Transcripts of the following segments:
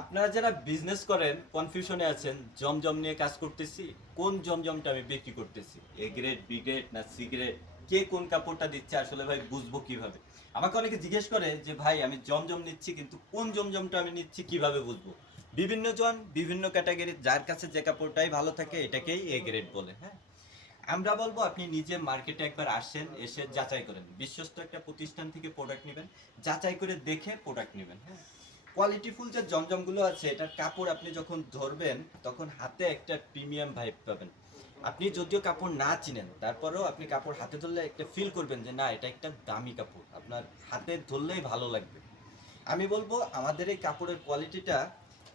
আপনারা যারা বিজনেস করেন কনফিউশনে আছেন, জমজম নিয়ে কাজ করতেছি, কোন জমজমটা আমি বিক্রি করতেছি, এ গ্রেড, বি গ্রেড না সি গ্রেড, কে কোন কাপড়টা দিচ্ছে, আসলে ভাই বুঝবো কিভাবে? আমাকে অনেকে জিজ্ঞেস করে যে ভাই আমি জমজম নিচ্ছি কিন্তু কোন জমজমটা আমি নিচ্ছি কিভাবে বুঝবো? বিভিন্ন জন বিভিন্ন ক্যাটাগরি, যার কাছে যে কাপড়টাই ভালো থাকে এটাকেই এ গ্রেড বলে। হ্যাঁ, আমরা বলবো আপনি নিজে মার্কেটে একবার আসেন, এসে যাচাই করেন, বিশ্বস্ত একটা প্রতিষ্ঠান থেকে প্রোডাক্ট নেবেন, যাচাই করে দেখে প্রোডাক্ট নেবেন। হ্যাঁ, কোয়ালিটিফুল যে জমজমগুলো আছে এটার কাপড় আপনি যখন ধরবেন তখন হাতে একটা প্রিমিয়াম ভাইব পাবেন। আপনি যদিও কাপড় না চিনেন তারপরেও আপনি কাপড় হাতে ধরলে একটা ফিল করবেন যে না, এটা একটা দামি কাপড়, আপনার হাতে ধরলেই ভালো লাগবে। আমি বলবো আমাদের এই কাপড়ের কোয়ালিটিটা,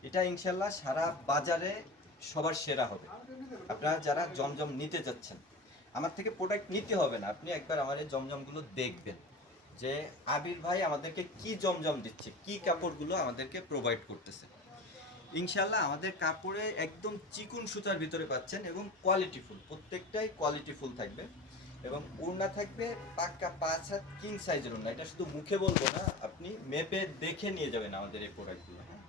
এটা ইনশাল্লাহ সারা বাজারে সবার সেরা হবে। আপনারা যারা জমজম নিতে যাচ্ছেন, আমার থেকে প্রোডাক্ট নিতে হবে না, আপনি একবার আমার এই জমজমগুলো দেখবেন যে আবির ভাই আমাদেরকে কি জমজম দিচ্ছে, কি কাপড়গুলো আমাদেরকে প্রোভাইড করতেছে। ইনশাল্লাহ আমাদের কাপড়ে একদম চিকন সুতার ভিতরে পাচ্ছেন এবং কোয়ালিটিফুল, প্রত্যেকটাই কোয়ালিটিফুল থাকবে। এবং ওড়না থাকবে পাক্কা 5 হাত কিং সাইজের ওড়না, এটা শুধু মুখে বলবো না, আপনি মেপে দেখে নিয়ে যাবেন আমাদের এই প্রোডাক্টগুলো। হ্যাঁ,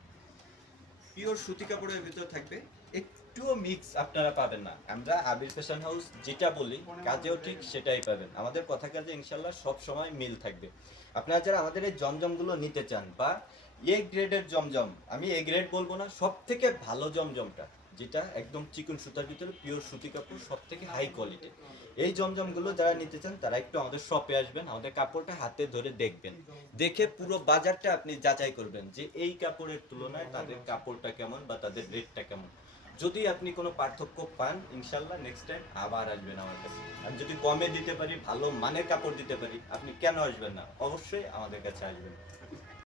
পিওর সুতি কাপড়ের ভিতর থাকবে, একটুও মিক্স আপনারা পাবেন না। আমরা আবির ফ্যাশন হাউস যেটা বলি কাজেও ঠিক সেটাই পাবেন, আমাদের কথা কাজে ইনশাল্লাহ সব সময় মিল থাকবে। আপনারা যারা আমাদের এই জমজমগুলো নিতে চান বা এ গ্রেডের জমজম, আমি এ গ্রেড বলবো না, সব থেকে ভালো জমজমটা যেটা একদম চিকন সুতার ভিতরে পিওর সুতি কাপড়, সব থেকে হাই কোয়ালিটি, এই জমজমগুলো যারা নিতে চান তারা একটু আমাদের শপে আসবেন, আমাদের কাপড়টা হাতে ধরে দেখবেন, দেখে পুরো বাজারটা আপনি যাচাই করবেন যে এই কাপড়ের তুলনায় তাদের কাপড়টা কেমন বা তাদের রেটটা কেমন। যদি আপনি কোনো পার্থক্য পান ইনশাল্লাহ নেক্সট টাইম আবার আসবেন আমার কাছে। আমি যদি কমে দিতে পারি, ভালো মানের কাপড় দিতে পারি, আপনি কেন আসবেন না? অবশ্যই আমাদের কাছে আসবেন।